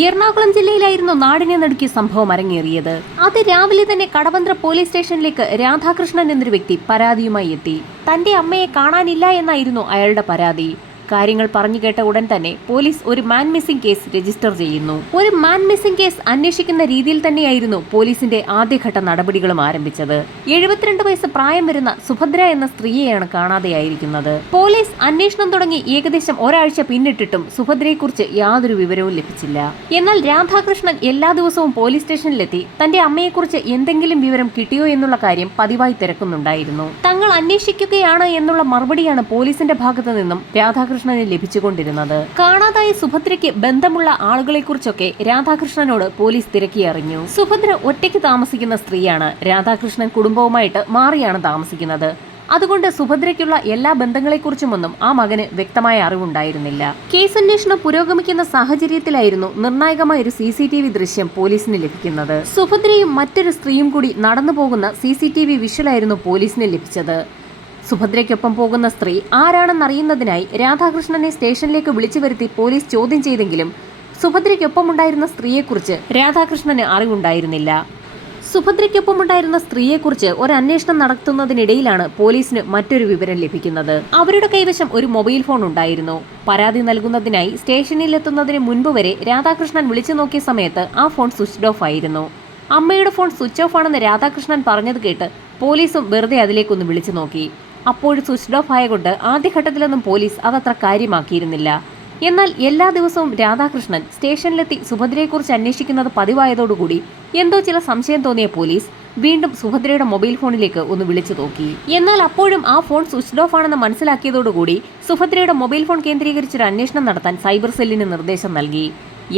എറണാകുളം ജില്ലയിലായിരുന്നു നാടിനെ നടുക്കിയ സംഭവം അരങ്ങേറിയത്. അത് രാവിലെ തന്നെ കടവന്ത്ര പോലീസ് സ്റ്റേഷനിലേക്ക് രാധാകൃഷ്ണൻ എന്നൊരു വ്യക്തി പരാതിയുമായി എത്തി. തന്റെ അമ്മയെ കാണാനില്ല എന്നായിരുന്നു അയാളുടെ പരാതി. കാര്യങ്ങൾ പറഞ്ഞു കേട്ട ഉടൻ തന്നെ പോലീസ് ഒരു മാൻ മിസ്സിംഗ് കേസ് രജിസ്റ്റർ ചെയ്യുന്നു. ഒരു മാൻ മിസ്സിംഗ് കേസ് അന്വേഷിക്കുന്ന രീതിയിൽ തന്നെയായിരുന്നു പോലീസിന്റെ ആദ്യഘട്ട നടപടികളും ആരംഭിച്ചത്. എഴുപത്തിരണ്ട് വയസ്സ് പ്രായം വരുന്ന സുഭദ്ര എന്ന സ്ത്രീയെയാണ് കാണാതെയായിരിക്കുന്നത്. പോലീസ് അന്വേഷണം തുടങ്ങി ഏകദേശം ഒരാഴ്ച പിന്നിട്ടിട്ടും സുഭദ്രയെക്കുറിച്ച് യാതൊരു വിവരവും ലഭിച്ചില്ല. എന്നാൽ രാധാകൃഷ്ണൻ എല്ലാ ദിവസവും പോലീസ് സ്റ്റേഷനിലെത്തി തന്റെ അമ്മയെക്കുറിച്ച് എന്തെങ്കിലും വിവരം കിട്ടിയോ എന്നുള്ള കാര്യം പതിവായി തിരക്കുന്നുണ്ടായിരുന്നു. തങ്ങൾ അന്വേഷിക്കുകയാണ് എന്നുള്ള മറുപടിയാണ് പോലീസിന്റെ ഭാഗത്തു നിന്നും രാധാകൃഷ്ണന് ലഭിച്ചുകൊണ്ടിരുന്നത്. കാണാതായ സുഭദ്രയ്ക്ക് ബന്ധമുള്ള ആളുകളെക്കുറിച്ചൊക്കെ രാധാകൃഷ്ണനോട് പോലീസ് തിരക്കിയറിഞ്ഞു സുഭദ്ര ഒറ്റയ്ക്ക് താമസിക്കുന്ന സ്ത്രീയാണ് രാധാകൃഷ്ണൻ കുടുംബവുമായിട്ട് മാറിയാണ് താമസിക്കുന്നത്. അതുകൊണ്ട് സുഭദ്രയ്ക്കുള്ള എല്ലാ ബന്ധങ്ങളെക്കുറിച്ചുമൊന്നും ആ മകന് വ്യക്തമായ അറിവുണ്ടായിരുന്നില്ല. കേസ് അന്വേഷണം പുരോഗമിക്കുന്ന സാഹചര്യത്തിലായിരുന്നു നിർണായകമായ ഒരു സി സി ടി വി ദൃശ്യം പോലീസിന് ലഭിക്കുന്നത്. സുഭദ്രയും മറ്റൊരു സ്ത്രീയും കൂടി നടന്നു പോകുന്ന സി സി ടി വി വിഷ്വലായിരുന്നു പോലീസിന് ലഭിച്ചത്. സുഭദ്രയ്ക്കൊപ്പം പോകുന്ന സ്ത്രീ ആരാണെന്നറിയുന്നതിനായി രാധാകൃഷ്ണനെ സ്റ്റേഷനിലേക്ക് വിളിച്ചു വരുത്തി പോലീസ് ചോദ്യം ചെയ്തെങ്കിലും സുഭദ്രയ്ക്കൊപ്പം ഉണ്ടായിരുന്ന സ്ത്രീയെക്കുറിച്ച് രാധാകൃഷ്ണന് അറിവുണ്ടായിരുന്നില്ല. സുഭദ്രയ്ക്കൊപ്പം ഉണ്ടായിരുന്ന സ്ത്രീയെക്കുറിച്ച് ഒരു അന്വേഷണം നടത്തുന്നതിനിടയിലാണ് പോലീസിന് മറ്റൊരു വിവരം ലഭിക്കുന്നത്. അവരുടെ കൈവശം ഒരു മൊബൈൽ ഫോൺ ഉണ്ടായിരുന്നു. പരാതി നൽകുന്നതിനായി സ്റ്റേഷനിൽ എത്തുന്നതിന് മുൻപ് വരെ രാധാകൃഷ്ണൻ വിളിച്ചു നോക്കിയ സമയത്ത് ആ ഫോൺ സ്വിച്ച് ഓഫ് ആയിരുന്നു. അമ്മയുടെ ഫോൺ സ്വിച്ച് ഓഫ് ആണെന്ന് രാധാകൃഷ്ണൻ പറഞ്ഞത് കേട്ട് പോലീസും വെറുതെ അതിലേക്കൊന്ന് വിളിച്ചു നോക്കി. അപ്പോഴും സ്വിച്ച് ഓഫ് ആയകൊണ്ട് ആദ്യഘട്ടത്തിലൊന്നും പോലീസ് അതത്ര കാര്യമാക്കിയിരുന്നില്ല. എന്നാൽ എല്ലാ ദിവസവും രാധാകൃഷ്ണൻ സ്റ്റേഷനിലെത്തി സുഭദ്രയെക്കുറിച്ച് അന്വേഷിക്കുന്നത് പതിവായതോടുകൂടി എന്തോ ചില സംശയം തോന്നിയ പോലീസ് വീണ്ടും സുഭദ്രയുടെ മൊബൈൽ ഫോണിലേക്ക് ഒന്ന് വിളിച്ചു നോക്കി. എന്നാൽ അപ്പോഴും ആ ഫോൺ സ്വിച്ച് ഓഫ് ആണെന്ന് മനസ്സിലാക്കിയതോടുകൂടി സുഭദ്രയുടെ മൊബൈൽ ഫോൺ കേന്ദ്രീകരിച്ചൊരു അന്വേഷണം നടത്താൻ സൈബർ സെല്ലിന് നിർദ്ദേശം നൽകി.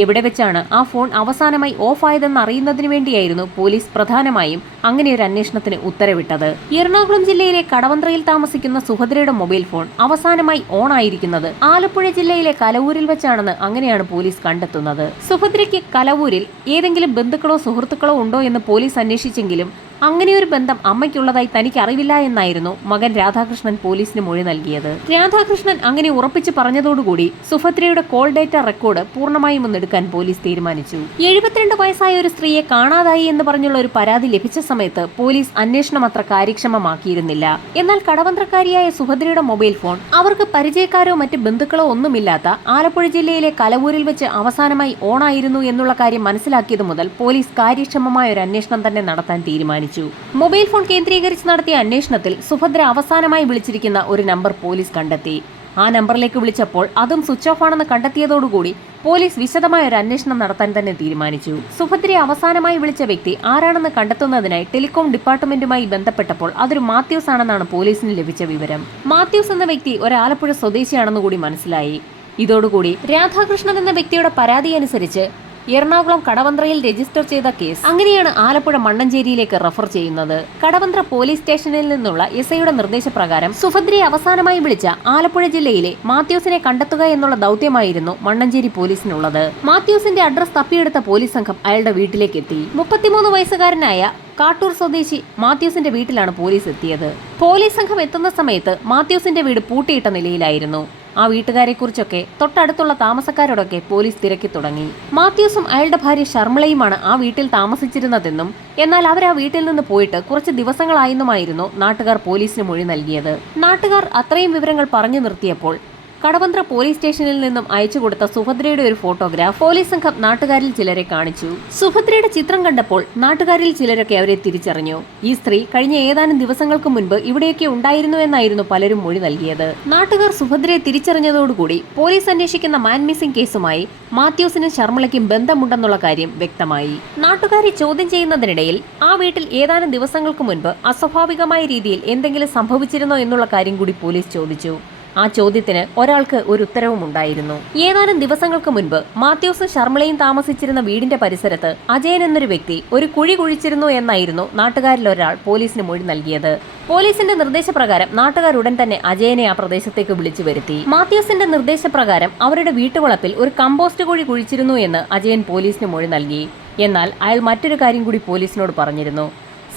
എവിടെ വെച്ചാണ് ആ ഫോൺ അവസാനമായി ഓഫ് ആയതെന്ന് അറിയുന്നതിന് വേണ്ടിയായിരുന്നു പോലീസ് പ്രധാനമായും അങ്ങനെ ഒരു അന്വേഷണത്തിന് ഉത്തരവിട്ടത്. എറണാകുളം ജില്ലയിലെ കടവന്ത്രയിൽ താമസിക്കുന്ന സുഭദ്രയുടെ മൊബൈൽ ഫോൺ അവസാനമായി ഓൺ ആയിരിക്കുന്നത് ആലപ്പുഴ ജില്ലയിലെ കലവൂരിൽ വെച്ചാണെന്ന് അങ്ങനെയാണ് പോലീസ് കണ്ടെത്തുന്നത്. സുഭദ്രയ്ക്ക് കലവൂരിൽ ഏതെങ്കിലും ബന്ധുക്കളോ സുഹൃത്തുക്കളോ ഉണ്ടോ എന്ന് പോലീസ് അന്വേഷിച്ചെങ്കിലും അങ്ങനെയൊരു ബന്ധം അമ്മയ്ക്കുള്ളതായി തനിക്ക് അറിവില്ല എന്നായിരുന്നു മകൻ രാധാകൃഷ്ണൻ പോലീസിന് മൊഴി നൽകിയത്. രാധാകൃഷ്ണൻ അങ്ങനെ ഉറപ്പിച്ചു പറഞ്ഞതോടുകൂടി സുഭദ്രയുടെ കോൾ ഡേറ്റ റെക്കോർഡ് പൂർണമായും ഒന്നെടുക്കാൻ പോലീസ് തീരുമാനിച്ചു. എഴുപത്തിരണ്ട് വയസ്സായ ഒരു സ്ത്രീയെ കാണാതായി എന്ന് പറഞ്ഞുള്ള ഒരു പരാതി ലഭിച്ച സമയത്ത് പോലീസ് അന്വേഷണം അത്ര കാര്യക്ഷമമാക്കിയിരുന്നില്ല. എന്നാൽ കടവന്ത്രക്കാരിയായ സുഭദ്രയുടെ മൊബൈൽ ഫോൺ അവർക്ക് പരിചയക്കാരോ മറ്റ് ബന്ധുക്കളോ ഒന്നുമില്ലാത്ത ആലപ്പുഴ ജില്ലയിലെ കലവൂരിൽ വെച്ച് അവസാനമായി ഓണായിരുന്നു എന്നുള്ള കാര്യം മനസ്സിലാക്കിയത് മുതൽ പോലീസ് കാര്യക്ഷമമായ ഒരു അന്വേഷണം തന്നെ നടത്താൻ തീരുമാനിച്ചു. മൊബൈൽ ഫോൺ കേന്ദ്രീകരിച്ച് നടത്തിയ അന്വേഷണത്തിൽ സുഭദ്ര അവസാനമായി വിളിച്ചിരിക്കുന്ന ഒരു നമ്പർ പോലീസ് കണ്ടെത്തി. ആ നമ്പറിലേക്ക് വിളിച്ചപ്പോൾ അതും സ്വിച്ച് ഓഫ് ആണെന്ന് കണ്ടെത്തിയതോടുകൂടി പോലീസ് വിശദമായ ഒരു അന്വേഷണം നടത്താൻ തന്നെ തീരുമാനിച്ചു. സുഭദ്രയെ അവസാനമായി വിളിച്ച വ്യക്തി ആരാണെന്ന് കണ്ടെത്തുന്നതിനായി ടെലികോം ഡിപ്പാർട്ട്മെന്റുമായി ബന്ധപ്പെട്ടപ്പോൾ അതൊരു മാത്യൂസ് ആണെന്നാണ് പോലീസിന് ലഭിച്ച വിവരം. മാത്യൂസ് എന്ന വ്യക്തി ഒരാലപ്പുഴ ആലപ്പുഴ സ്വദേശിയാണെന്ന് കൂടി മനസ്സിലായി. ഇതോടുകൂടി രാധാകൃഷ്ണൻ എന്ന വ്യക്തിയുടെ പരാതി അനുസരിച്ച് എറണാകുളം കടവന്ത്രയിൽ രജിസ്റ്റർ ചെയ്ത കേസ്. അങ്ങനെയാണ് ആലപ്പുഴ മണ്ണഞ്ചേരിയിലേക്ക് റഫർ ചെയ്യുന്നത്. കടവന്ത്ര പോലീസ് സ്റ്റേഷനിൽ നിന്നുള്ള എസ് ഐയുടെ നിർദ്ദേശപ്രകാരം സുഭദ്രയെ അവസാനമായി വിളിച്ച ആലപ്പുഴ ജില്ലയിലെ മാത്യൂസിനെ കണ്ടെത്തുക എന്നുള്ള ദൗത്യമായിരുന്നു മണ്ണഞ്ചേരി പോലീസിനുള്ളത്. മാത്യൂസിന്റെ അഡ്രസ് തപ്പിയെടുത്ത പോലീസ് സംഘം അയാളുടെ വീട്ടിലേക്ക് എത്തി. മുപ്പത്തിമൂന്ന് വയസ്സുകാരനായ കാട്ടൂർ സ്വദേശി മാത്യൂസിന്റെ വീട്ടിലാണ് പോലീസ് എത്തിയത്. പോലീസ് സംഘം എത്തുന്ന സമയത്ത് മാത്യൂസിന്റെ വീട് പൂട്ടിയിട്ട നിലയിലായിരുന്നു. ആ വീട്ടുകാരെക്കുറിച്ചൊക്കെ തൊട്ടടുത്തുള്ള താമസക്കാരോടൊക്കെ പോലീസ് തിരക്കി തുടങ്ങി. മാത്യൂസും അയാളുടെ ഭാര്യ ശർമ്മളയുമാണ് ആ വീട്ടിൽ താമസിച്ചിരുന്നതെന്നും എന്നാൽ അവർ ആ വീട്ടിൽ നിന്ന് പോയിട്ട് കുറച്ച് ദിവസങ്ങളായെന്നുമായിരുന്നു നാട്ടുകാർ പോലീസിന് മൊഴി നൽകിയത്. നാട്ടുകാർ അത്രയും വിവരങ്ങൾ പറഞ്ഞു നിർത്തിയപ്പോൾ കടവന്ത്ര പോലീസ് സ്റ്റേഷനിൽ നിന്നും അയച്ചു കൊടുത്ത സുഭദ്രയുടെ ഒരു ഫോട്ടോഗ്രാഫ് പോലീസ് സംഘം നാട്ടുകാരിൽ ചിലരെ കാണിച്ചു. സുഭദ്രയുടെ ചിത്രം കണ്ടപ്പോൾ നാട്ടുകാരിൽ ചിലരൊക്കെ അവരെ തിരിച്ചറിഞ്ഞു. ഈ സ്ത്രീ കഴിഞ്ഞ ഏതാനും ദിവസങ്ങൾക്ക് മുൻപ് ഇവിടെയൊക്കെ ഉണ്ടായിരുന്നു എന്നായിരുന്നു പലരും മൊഴി നൽകിയത്. നാട്ടുകാർ സുഭദ്രയെ തിരിച്ചറിഞ്ഞതോടുകൂടി പോലീസ് അന്വേഷിക്കുന്ന മാൻ മിസ്സിംഗ് കേസുമായി മാത്യൂസിനും ശർമ്മളയ്ക്കും ബന്ധമുണ്ടെന്നുള്ള കാര്യം വ്യക്തമായി. നാട്ടുകാരെ ചോദ്യം ചെയ്യുന്നതിനിടയിൽ ആ വീട്ടിൽ ഏതാനും ദിവസങ്ങൾക്ക് മുൻപ് അസ്വാഭാവികമായ രീതിയിൽ എന്തെങ്കിലും സംഭവിച്ചിരുന്നോ എന്നുള്ള കാര്യം കൂടി പോലീസ് ചോദിച്ചു. ആ ചോദ്യത്തിന് ഒരാൾക്ക് ഒരു ഉത്തരവും ഉണ്ടായിരുന്നു. ഏതാനും ദിവസങ്ങൾക്ക് മുൻപ് മാത്യൂസും ശർമ്മളയും താമസിച്ചിരുന്ന വീടിന്റെ പരിസരത്ത് അജയൻ എന്നൊരു വ്യക്തി ഒരു കുഴി കുഴിച്ചിരുന്നു എന്നായിരുന്നു നാട്ടുകാരിൽ ഒരാൾ പോലീസിന് മൊഴി നൽകിയത്. പോലീസിന്റെ നിർദ്ദേശപ്രകാരം നാട്ടുകാർ ഉടൻ തന്നെ അജയനെ ആ പ്രദേശത്തേക്ക് വിളിച്ചു വരുത്തി. മാത്യൂസിന്റെ നിർദ്ദേശപ്രകാരം അവരുടെ വീട്ടുവളപ്പിൽ ഒരു കമ്പോസ്റ്റ് കുഴി കുഴിച്ചിരുന്നു എന്ന് അജയൻ പോലീസിന് മൊഴി നൽകി. എന്നാൽ അയാൾ മറ്റൊരു കാര്യം കൂടി പോലീസിനോട് പറഞ്ഞിരുന്നു.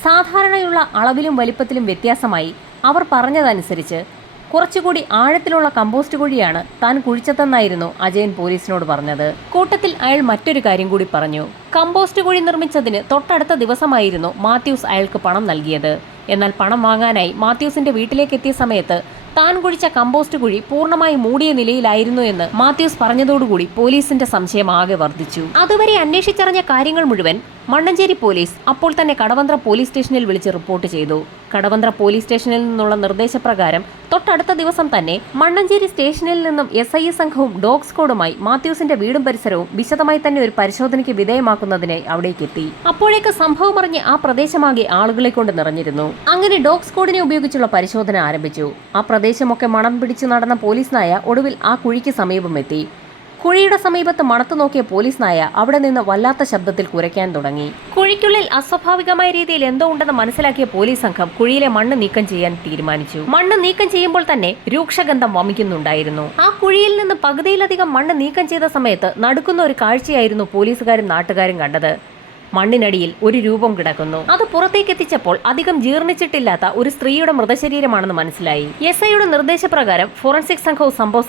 സാധാരണയുള്ള അളവിലും വലിപ്പത്തിലും വ്യത്യാസമായി അവർ പറഞ്ഞതനുസരിച്ച് കുറച്ചുകൂടി ആഴത്തിലുള്ള കമ്പോസ്റ്റ് കുഴിയാണ് താൻ കുഴിച്ചതെന്നായിരുന്നു അജയൻ പോലീസിനോട് പറഞ്ഞത്. കൂട്ടത്തിൽ അയാൾ മറ്റൊരു കാര്യം കൂടി പറഞ്ഞു. കമ്പോസ്റ്റ് കുഴി നിർമ്മിച്ചതിന് തൊട്ടടുത്ത ദിവസമായിരുന്നു മാത്യൂസ് അയാൾക്ക് പണം നൽകിയത്. എന്നാൽ പണം വാങ്ങാനായി മാത്യൂസിന്റെ വീട്ടിലേക്ക് എത്തിയ സമയത്ത് താൻ കുഴിച്ച കമ്പോസ്റ്റ് കുഴി പൂർണമായി മൂടിയ നിലയിലായിരുന്നു എന്ന് മാത്യൂസ് പറഞ്ഞതോടുകൂടി പോലീസിന്റെ സംശയം ആകെ വർദ്ധിച്ചു. അതുവരെ അന്വേഷിച്ചറിഞ്ഞ കാര്യങ്ങൾ മുഴുവൻ മണ്ണഞ്ചേരി പോലീസ് അപ്പോൾ തന്നെ കടവന്ത്ര പോലീസ് സ്റ്റേഷനിൽ വിളിച്ച് റിപ്പോർട്ട് ചെയ്തു. കടവന്ത്ര പോലീസ് സ്റ്റേഷനിൽ നിന്നുള്ള നിർദ്ദേശപ്രകാരം തൊട്ടടുത്ത ദിവസം തന്നെ മണ്ണഞ്ചേരി സ്റ്റേഷനിൽ നിന്നും എസ് ഐ സംഘവും ഡോഗ് സ്ക്വാഡുമായി മാത്യൂസിന്റെ വീടും പരിസരവും വിശദമായി തന്നെ ഒരു പരിശോധനയ്ക്ക് വിധേയമാക്കുന്നതിനായി അവിടേക്ക് എത്തി. അപ്പോഴേക്ക് സംഭവം അറിഞ്ഞ് ആ പ്രദേശമാകെ ആളുകളെ കൊണ്ട് നിറഞ്ഞിരുന്നു. അങ്ങനെ ഡോഗ് സ്ക്വാഡിനെ ഉപയോഗിച്ചുള്ള പരിശോധന ആരംഭിച്ചു. ആ പ്രദേശമൊക്കെ മണം പിടിച്ചു നടന്ന പോലീസ് നായ ഒടുവിൽ ആ കുഴിക്ക് സമീപം എത്തി. കുഴിയുടെ സമീപത്ത് മണത്തു നോക്കിയ പോലീസ് നായ അവിടെ നിന്ന് വല്ലാത്ത ശബ്ദത്തിൽ കുരയ്ക്കാൻ തുടങ്ങി. കുഴിക്കുള്ളിൽ അസ്വാഭാവികമായ രീതിയിൽ എന്തോ ഉണ്ടെന്ന് മനസ്സിലാക്കിയ പോലീസ് സംഘം കുഴിയിലെ മണ്ണ് നീക്കം ചെയ്യാൻ തീരുമാനിച്ചു. മണ്ണ് നീക്കം ചെയ്യുമ്പോൾ തന്നെ രൂക്ഷഗന്ധം വമിക്കുന്നുണ്ടായിരുന്നു. ആ കുഴിയിൽ നിന്ന് പകുതിയിലധികം മണ്ണ് നീക്കം ചെയ്ത സമയത്ത് നടക്കുന്ന ഒരു കാഴ്ചയായിരുന്നു പോലീസുകാരും നാട്ടുകാരും കണ്ടത്. മണ്ണിനടിയിൽ ഒരു രൂപം കിടക്കുന്നു. അത് പുറത്തേക്ക് എത്തിച്ചപ്പോൾ അധികം ജീർണിച്ചിട്ടില്ലാത്ത ഒരു സ്ത്രീയുടെ മൃതശരീരമാണെന്ന് മനസ്സിലായി. എസ് ഐയുടെ നിർദ്ദേശപ്രകാരം ഫോറൻസിക് സംഘവും സംഭവ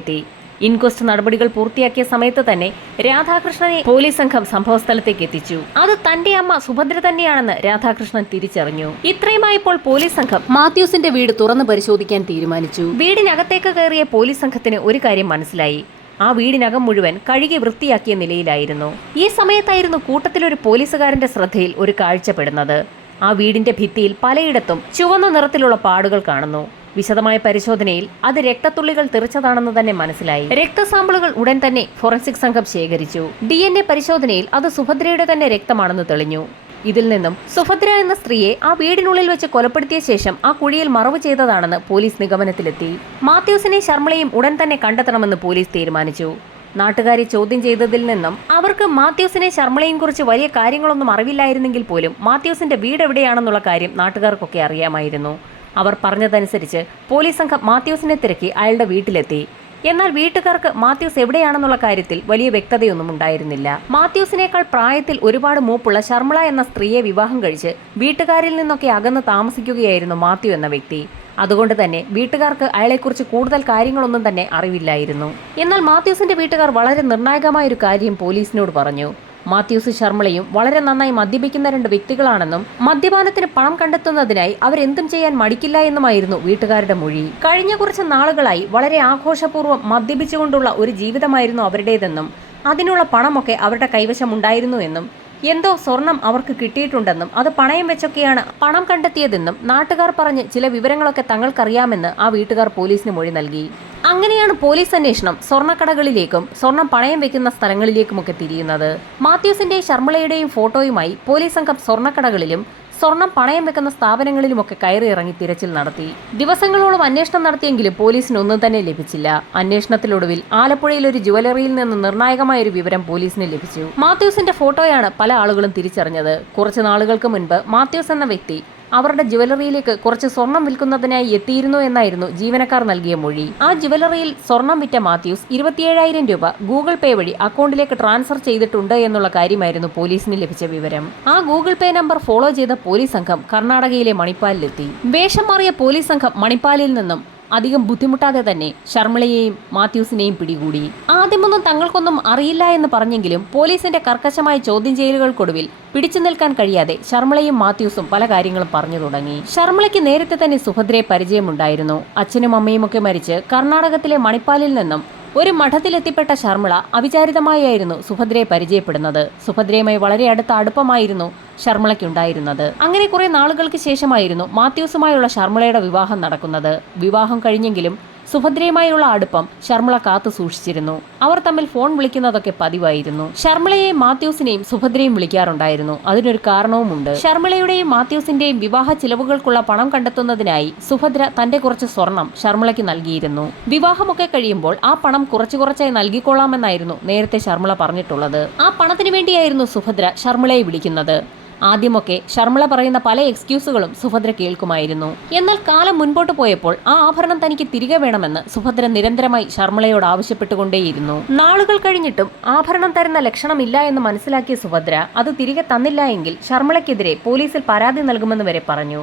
എത്തി. ഇൻക്വസ്റ്റ് നടപടികൾ പൂർത്തിയാക്കിയ സമയത്ത് തന്നെ രാധാകൃഷ്ണനെ പോലീസ് സംഘം സംഭവസ്ഥലത്തേക്ക് എത്തിച്ചു. അത് തന്റെ അമ്മ സുഭദ്ര തന്നെയാണെന്ന് രാധാകൃഷ്ണൻ തിരിച്ചറിഞ്ഞു. ഇത്രയുമായപ്പോൾ പോലീസ് സംഘം മാത്യൂസിന്റെ വീട് തുറന്നു പരിശോധിക്കാൻ തീരുമാനിച്ചു. വീടിനകത്തേക്ക് കയറിയ പോലീസ് സംഘത്തിന് ഒരു കാര്യം മനസ്സിലായി. ആ വീടിനകം മുഴുവൻ കഴുകി വൃത്തിയാക്കിയ നിലയിലായിരുന്നു. ഈ സമയത്തായിരുന്നു കൂട്ടത്തിലൊരു പോലീസുകാരന്റെ ശ്രദ്ധയിൽ ഒരു കാഴ്ചപ്പെടുന്നത്. ആ വീടിന്റെ ഭിത്തിയിൽ പലയിടത്തും ചുവന്ന നിറത്തിലുള്ള പാടുകൾ കാണുന്നു. വിശദമായ പരിശോധനയിൽ അത് രക്തത്തുള്ളികൾ തെറിച്ചതാണെന്ന് തന്നെ മനസ്സിലായി. രക്തസാമ്പിളുകൾ ഉടൻ തന്നെ ഫോറൻസിക് സംഘം ശേഖരിച്ചു. ഡി പരിശോധനയിൽ അത് സുഭദ്രയുടെ തന്നെ രക്തമാണെന്ന് തെളിഞ്ഞു. ഇതിൽ നിന്നും സുഭദ്ര എന്ന സ്ത്രീയെ ആ വീടിനുള്ളിൽ വെച്ച് കൊലപ്പെടുത്തിയ ശേഷം ആ കുഴിയിൽ മറവ് ചെയ്തതാണെന്ന് പോലീസ് നിഗമനത്തിലെത്തി. മാത്യൂസിനെ ശർമ്മളയും ഉടൻ തന്നെ കണ്ടെത്തണമെന്ന് പോലീസ് തീരുമാനിച്ചു. നാട്ടുകാരെ ചോദ്യം ചെയ്തതിൽ നിന്നും അവർക്ക് മാത്യൂസിനെ ശർമ്മളയും കുറിച്ച് വലിയ കാര്യങ്ങളൊന്നും അറിവില്ലായിരുന്നെങ്കിൽ പോലും മാത്യൂസിന്റെ വീട് എവിടെയാണെന്നുള്ള കാര്യം നാട്ടുകാർക്കൊക്കെ അറിയാമായിരുന്നു. അവർ പറഞ്ഞതനുസരിച്ച് പോലീസ് സംഘം മാത്യൂസിനെ തിരക്കി അയാളുടെ വീട്ടിലെത്തി. എന്നാൽ വീട്ടുകാർക്ക് മാത്യൂസ് എവിടെയാണെന്നുള്ള കാര്യത്തിൽ വലിയ വ്യക്തതയൊന്നും ഉണ്ടായിരുന്നില്ല. മാത്യൂസിനേക്കാൾ പ്രായത്തിൽ ഒരുപാട് മൂപ്പുള്ള ശർമ്മള എന്ന സ്ത്രീയെ വിവാഹം കഴിച്ച് വീട്ടുകാരിൽ നിന്നൊക്കെ അകന്ന് താമസിക്കുകയായിരുന്നു മാത്യു എന്ന വ്യക്തി. അതുകൊണ്ട് തന്നെ വീട്ടുകാർക്ക് അയാളെക്കുറിച്ച് കൂടുതൽ കാര്യങ്ങളൊന്നും തന്നെ അറിവില്ലായിരുന്നു. എന്നാൽ മാത്യൂസിന്റെ വീട്ടുകാർ വളരെ നിർണായകമായ ഒരു കാര്യം പോലീസിനോട് പറഞ്ഞു. മാത്യൂസ് ശർമ്മളയും വളരെ നന്നായി മദ്യപിക്കുന്ന രണ്ട് വ്യക്തികളാണെന്നും മദ്യപാനത്തിന് പണം കണ്ടെത്തുന്നതിനായി അവരെന്തും ചെയ്യാൻ മടിക്കില്ല എന്നുമായിരുന്നു വീട്ടുകാരുടെ മൊഴി. കഴിഞ്ഞ കുറച്ച് നാളുകളായി വളരെ ആഘോഷപൂർവം മദ്യപിച്ചുകൊണ്ടുള്ള ഒരു ജീവിതമായിരുന്നു അവരുടേതെന്നും അതിനുള്ള പണമൊക്കെ അവരുടെ കൈവശമുണ്ടായിരുന്നു എന്നും എന്തോ സ്വർണം അവർക്ക് കിട്ടിയിട്ടുണ്ടെന്നും അത് പണയം വെച്ചൊക്കെയാണ് പണം കണ്ടെത്തിയതെന്നും നാട്ടുകാർ പറഞ്ഞ് ചില വിവരങ്ങളൊക്കെ തങ്ങൾക്കറിയാമെന്ന് ആ വീട്ടുകാർ പോലീസിന് മൊഴി നൽകി. അങ്ങനെയാണ് പോലീസ് അന്വേഷണം സ്വർണക്കടകളിലേക്കും സ്വർണം പണയം വെക്കുന്ന സ്ഥലങ്ങളിലേക്കുമൊക്കെ തിരിയുന്നത്. മാത്യൂസിന്റെയും ശർമ്മളയുടെയും ഫോട്ടോയുമായി പോലീസ് സംഘം സ്വർണക്കടകളിലും സ്വർണം പണയം വെക്കുന്ന സ്ഥാപനങ്ങളിലുമൊക്കെ കയറി ഇറങ്ങി തിരച്ചിൽ നടത്തി. ദിവസങ്ങളോളം അന്വേഷണം നടത്തിയെങ്കിലും പോലീസിന് ഒന്നും തന്നെ ലഭിച്ചില്ല. അന്വേഷണത്തിലൊടുവിൽ ആലപ്പുഴയിൽ ഒരു ജുവലറിയിൽ നിന്ന് നിർണായകമായ ഒരു വിവരം പോലീസിന് ലഭിച്ചു. മാത്യൂസിന്റെ ഫോട്ടോയാണ് പല ആളുകളും തിരിച്ചറിഞ്ഞത്. കുറച്ച് നാളുകൾക്ക് മുൻപ് മാത്യൂസ് എന്ന വ്യക്തി അവരുടെ ജുവലറിയിലേക്ക് കുറച്ച് സ്വർണം വിൽക്കുന്നതിനായി എത്തിയിരുന്നു എന്നായിരുന്നു ജീവനക്കാർ നൽകിയ മൊഴി. ആ ജുവലറിയിൽ സ്വർണം വിറ്റ മാത്യൂസ് ഇരുപത്തിയേഴായിരം രൂപ ഗൂഗിൾ പേ വഴി അക്കൗണ്ടിലേക്ക് ട്രാൻസ്ഫർ ചെയ്തിട്ടുണ്ട് എന്നുള്ള കാര്യമായിരുന്നു പോലീസിന് ലഭിച്ച വിവരം. ആ ഗൂഗിൾ പേ നമ്പർ ഫോളോ ചെയ്ത പോലീസ് സംഘം കർണാടകയിലെ മണിപ്പാലിലെത്തി. വേഷം മാറിയ പോലീസ് സംഘം മണിപ്പാലിൽ നിന്നും അധികം ബുദ്ധിമുട്ടാതെ തന്നെ ശർമ്മളയെയും മാത്യൂസിനെയും പിടികൂടി. ആദ്യമൊന്നും തങ്ങൾക്കൊന്നും അറിയില്ല എന്ന് പറഞ്ഞെങ്കിലും പോലീസിന്റെ കർക്കശമായ ചോദ്യം ചെയ്യലുകൾക്കൊടുവിൽ പിടിച്ചു നിൽക്കാൻ കഴിയാതെ ശർമ്മളയും മാത്യൂസും പല കാര്യങ്ങളും പറഞ്ഞു തുടങ്ങി. ശർമ്മളയ്ക്ക് നേരത്തെ തന്നെ സുഭദ്രയെ പരിചയമുണ്ടായിരുന്നു. അച്ഛനും അമ്മയുമൊക്കെ മരിച്ച് കർണാടകത്തിലെ മണിപ്പാലിൽ നിന്നും ഒരു മഠത്തിലെത്തിപ്പെട്ട ശർമ്മിള അവിചാരിതമായായിരുന്നു സുഭദ്രയെ പരിചയപ്പെടുന്നത്. സുഭദ്രയുമായി വളരെ അടുത്ത അടുപ്പമായിരുന്നു ശർമ്മിളയ്ക്കുണ്ടായിരുന്നത്. അങ്ങനെ കുറെ നാളുകൾക്ക് ശേഷമായിരുന്നു മാത്യൂസുമായുള്ള ശർമ്മിളയുടെ വിവാഹം നടക്കുന്നത്. വിവാഹം കഴിഞ്ഞെങ്കിലും സുഭദ്രയുമായുള്ള അടുപ്പം ശർമ്മള കാത്തു സൂക്ഷിച്ചിരുന്നു. അവർ തമ്മിൽ ഫോൺ വിളിക്കുന്നതൊക്കെ പതിവായിരുന്നു. ശർമ്മളയെ മാത്യൂസിനെയും സുഭദ്രയും വിളിക്കാറുണ്ടായിരുന്നു. അതിനൊരു കാരണവുമുണ്ട്. ശർമ്മളയുടെയും മാത്യൂസിന്റെയും വിവാഹ ചിലവുകൾക്കുള്ള പണം കണ്ടെത്തുന്നതിനായി സുഭദ്ര തന്റെ കുറച്ച് സ്വർണം ശർമ്മളയ്ക്ക് നൽകിയിരുന്നു. വിവാഹമൊക്കെ കഴിയുമ്പോൾ ആ പണം കുറച്ചു കുറച്ചായി നൽകിക്കൊള്ളാമെന്നായിരുന്നു നേരത്തെ ശർമ്മള പറഞ്ഞിട്ടുള്ളത്. ആ പണത്തിനു വേണ്ടിയായിരുന്നു സുഭദ്ര ശർമ്മളയെ വിളിക്കുന്നത്. ആദ്യമൊക്കെ ശർമ്മള പറയുന്ന പല എക്സ്ക്യൂസുകളും സുഭദ്ര കേൾക്കുമായിരുന്നു. എന്നാൽ കാലം മുൻപോട്ട് പോയപ്പോൾ ആ ആഭരണം തനിക്ക് തിരികെ വേണമെന്ന് സുഭദ്ര നിരന്തരമായി ശർമ്മളയോട് ആവശ്യപ്പെട്ടുകൊണ്ടേയിരുന്നു. നാളുകൾ കഴിഞ്ഞിട്ടും ആഭരണം തരുന്ന ലക്ഷണമില്ല എന്ന് മനസ്സിലാക്കിയ സുഭദ്ര അത് തിരികെ തന്നില്ല എങ്കിൽ ശർമ്മളയ്ക്കെതിരെ പോലീസിൽ പരാതി നൽകുമെന്ന് വരെ പറഞ്ഞു.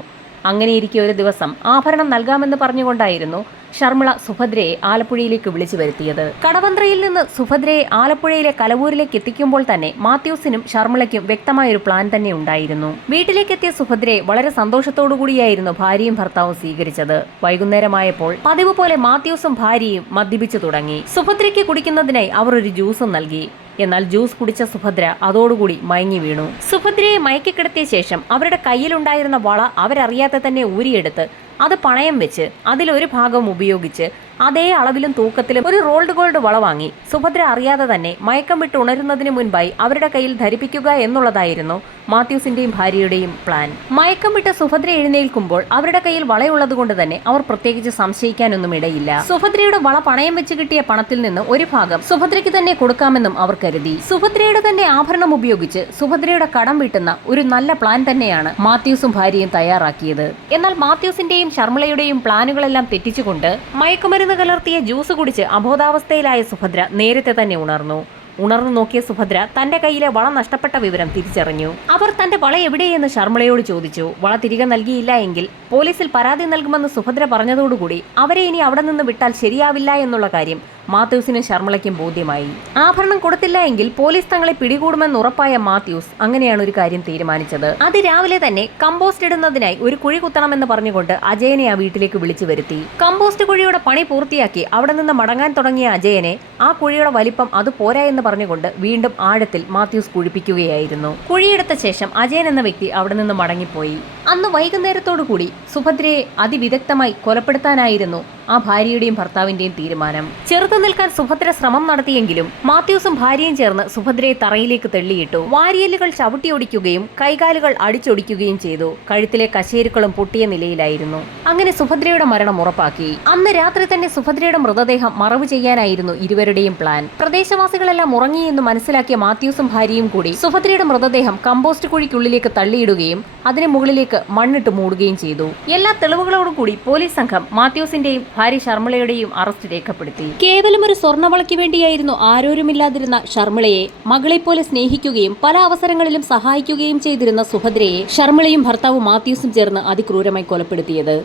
അങ്ങനെയിരിക്കെ ഒരു ദിവസം ആഭരണം നൽകാമെന്ന് പറഞ്ഞുകൊണ്ടായിരുന്നു ഷർമിള സുഭദ്രയെ ആലപ്പുഴയിലേക്ക് വിളിച്ചു വരുത്തിയത്. കടവന്ത്രയിൽ നിന്ന് സുഭദ്രയെ ആലപ്പുഴയിലെ കലവൂരിലേക്ക് എത്തിക്കുമ്പോൾ തന്നെ മാത്യൂസിനും ഷർമിളയ്ക്കും വ്യക്തമായൊരു പ്ലാൻ തന്നെ ഉണ്ടായിരുന്നു. വീട്ടിലേക്കെത്തിയ സുഭദ്രയെ വളരെ സന്തോഷത്തോടുകൂടിയായിരുന്നു ഭാര്യയും ഭർത്താവും സ്വീകരിച്ചത്. വൈകുന്നേരമായപ്പോൾ പതിവ് പോലെ മാത്യൂസും ഭാര്യയും മദ്യപിച്ചു തുടങ്ങി. സുഭദ്രയ്ക്ക് കുടിക്കുന്നതിനായി അവർ ഒരു ജ്യൂസും നൽകി. എന്നാൽ ജ്യൂസ് കുടിച്ച സുഭദ്ര അതോടുകൂടി മയങ്ങി വീണു. സുഭദ്രയെ മയക്കിക്കിടത്തിയ ശേഷം അവരുടെ കയ്യിലുണ്ടായിരുന്ന വള അവരറിയാതെ തന്നെ ഊരിയെടുത്ത് അത് പണയം വെച്ച് അതിലൊരു ഭാഗം ഉപയോഗിച്ച് അതേ അളവിലും തൂക്കത്തിലും ഒരു റോൾഡ് ഗോൾഡ് വള വാങ്ങി. സുഭദ്ര അറിയാതെ തന്നെ മയക്കം വിട്ട് ഉണരുന്നതിന് മുൻപായി അവരുടെ കയ്യിൽ ധരിപ്പിക്കുക എന്നുള്ളതായിരുന്നു മാത്യൂസിന്റെയും ഭാര്യയുടെയും പ്ലാൻ. മയക്കം വിട്ട് സുഭദ്ര എഴുന്നേൽക്കുമ്പോൾ അവരുടെ കയ്യിൽ വളയുള്ളത് കൊണ്ട് തന്നെ അവർ പ്രത്യേകിച്ച് സംശയിക്കാനൊന്നും ഇടയില്ല. സുഭദ്രയുടെ വള പണയം വെച്ച് കിട്ടിയ പണത്തിൽ നിന്ന് ഒരു ഭാഗം സുഭദ്രയ്ക്ക് തന്നെ കൊടുക്കാമെന്നും അവർ കരുതി. സുഭദ്രയുടെ തന്നെ ആഭരണം ഉപയോഗിച്ച് സുഭദ്രയുടെ കടം വീട്ടുന്ന ഒരു നല്ല പ്ലാൻ തന്നെയാണ് മാത്യൂസും ഭാര്യയും തയ്യാറാക്കിയത്. എന്നാൽ മാത്യൂസിന്റെയും ശർമിളയുടെയും പ്ലാനുകളെല്ലാം തെറ്റിച്ചുകൊണ്ട് മയക്കുമരുന്ന് കലർത്തിയ ജ്യൂസ് കുടിച്ച് അബോധാവസ്ഥയിലായ സുഭദ്ര നേരത്തെ തന്നെ ഉണർന്നു. ഉണർന്നു നോക്കിയ സുഭദ്ര തന്റെ കയ്യിലെ വള നഷ്ടപ്പെട്ട വിവരം തിരിച്ചറിഞ്ഞു. അവർ തന്റെ വള എവിടെയെന്ന് ശർമ്മളയോട് ചോദിച്ചു. വള തിരികെ നൽകിയില്ല എങ്കിൽ പോലീസിൽ പരാതി നൽകുമെന്ന് സുഭദ്ര പറഞ്ഞതോടുകൂടി അവരെ ഇനി അവിടെ നിന്ന് വിട്ടാൽ ശരിയാവില്ല എന്നുള്ള കാര്യം മാത്യൂസിനും ശർമ്മളയ്ക്കും ബോധ്യമായി. ആഭരണം കൊടുത്തില്ല എങ്കിൽ പോലീസ് തങ്ങളെ പിടികൂടുമെന്ന് ഉറപ്പായ മാത്യൂസ് അങ്ങനെയാണ് ഒരു കാര്യം തീരുമാനിച്ചത്. അത് രാവിലെ തന്നെ കമ്പോസ്റ്റ് ഇടുന്നതിനായി ഒരു കുഴി കുത്തണമെന്ന് പറഞ്ഞുകൊണ്ട് അജയനെ ആ വീട്ടിലേക്ക് വിളിച്ചു വരുത്തി. കമ്പോസ്റ്റ് കുഴിയുടെ പണി പൂർത്തിയാക്കി അവിടെ നിന്ന് മടങ്ങാൻ തുടങ്ങിയ അജയനെ ആ കുഴിയുടെ വലിപ്പം അത് പോരാ എന്ന് പറഞ്ഞുകൊണ്ട് വീണ്ടും ആഴത്തിൽ മാത്യൂസ് കുഴിപ്പിക്കുകയായിരുന്നു. കുഴിയെടുത്ത ശേഷം അജയൻ എന്ന വ്യക്തി അവിടെ നിന്ന് മടങ്ങിപ്പോയി. അന്ന് വൈകുന്നേരത്തോടു കൂടി സുഭദ്രയെ അതിവിദഗ്ധമായി കൊലപ്പെടുത്താനായിരുന്നു ആ ഭാര്യയുടെയും ഭർത്താവിന്റെയും തീരുമാനം. ചെറുത്തു നിൽക്കാൻ സുഭദ്ര ശ്രമം നടത്തിയെങ്കിലും മാത്യൂസും ഭാര്യയും ചേർന്ന് സുഭദ്രയെ തറയിലേക്ക് തള്ളിയിട്ടു. വാരിയലുകൾ ചവിട്ടിയൊടിക്കുകയും കൈകാലുകൾ അടിച്ചൊടിക്കുകയും ചെയ്തു. കഴുത്തിലെ കശേരുക്കളും പൊട്ടിയ നിലയിലായിരുന്നു. അങ്ങനെ സുഭദ്രയുടെ മരണം ഉറപ്പാക്കി. അന്ന് രാത്രി തന്നെ സുഭദ്രയുടെ മൃതദേഹം മറവ് ചെയ്യാനായിരുന്നു ഇരുവരുടെയും പ്ലാൻ പ്രദേശവാസികളെല്ലാം ഉറങ്ങിയെന്ന് മനസ്സിലാക്കിയ മാത്യൂസും ഭാര്യയും കൂടി സുഭദ്രയുടെ മൃതദേഹം കമ്പോസ്റ്റ് കുഴിക്കുള്ളിലേക്ക് തള്ളിയിടുകയും അതിന് മുകളിലേക്ക് മണ്ണിട്ട് മൂടുകയും ചെയ്തു. എല്ലാ തെളിവുകളോടും കൂടി പോലീസ് സംഘം മാത്യൂസിന്റെയും ഭാര്യ ശർമ്മളയുടെയും അറസ്റ്റ് രേഖപ്പെടുത്തി. കേവലം ഒരു സ്വർണവളയ്ക്ക് വേണ്ടിയായിരുന്നു ആരോരുമില്ലാതിരുന്ന ശർമ്മളയെ മകളെപ്പോലെ സ്നേഹിക്കുകയും പല അവസരങ്ങളിലും സഹായിക്കുകയും ചെയ്തിരുന്ന സുഭദ്രയെ ശർമ്മളയും ഭർത്താവ് മാത്യൂസും ചേർന്ന് അതിക്രൂരമായി കൊലപ്പെടുത്തിയത്.